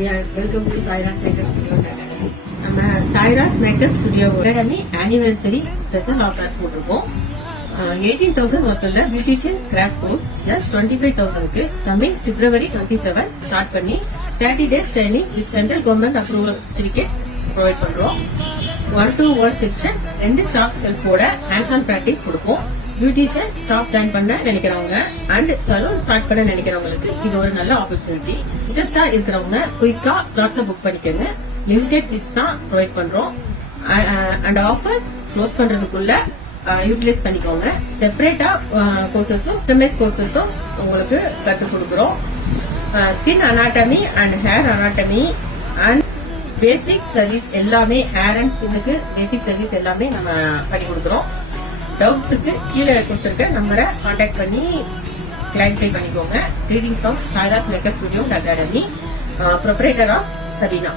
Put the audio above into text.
Welcome to Saira's makeup studio academy. நம்ம Saira's makeup studio academy anniversary special offer போட்டிருக்கோம். 18,000 ஒருத்தர் beautician craft course just 25,000க்கு coming February 27 start பண்ணி 30 days training with central government approval certificate provide பண்றோம். 1-to-1 section 2 staff செல்ஃபோட hands on practice கொடுப்போம். Beautician staff join பண்ண நினைக்கிறவங்க அண்ட் சலூன் ஸ்டார்ட் பண்ண நினைக்கிறவங்களுக்கு இது ஒரு நல்ல ஆப்பர்ச்சுனிட்டி. இன்ட்ரெஸ்டா இருக்கிறவங்க குயிக்கா ஸ்லாட்ல புக் பண்ணிக்கோங்க. லிமிடெட் சீட்ஸ் தான் ப்ரொவைட் பண்றோம் அண்ட் ஆஃபர்ஸ் க்ளோஸ் பண்றதுக்குள்ள யூட்டிலைஸ் பண்ணிக்கோங்க. செப்பரேட்டா கோர்சஸும் செமஸ்டர் கோர்சஸும் உங்களுக்கு கற்றுக் கொடுக்குறோம். Skin anatomy and hair anatomy and basic service எல்லாமே ஹேர் அண்ட் ஸ்கின்னுக்கு பேசிக் சர்வீஸ் எல்லாமே நம்ம பண்ணி கொடுக்குறோம். டவுட்ஸுக்கு கீழே கொடுத்துருக்க நம்பரை கான்டாக்ட் பண்ணி கிளாரிஃபை பண்ணிக்கோங்க. Reading from Saira's makeup studio academy, proprietor of Sabena.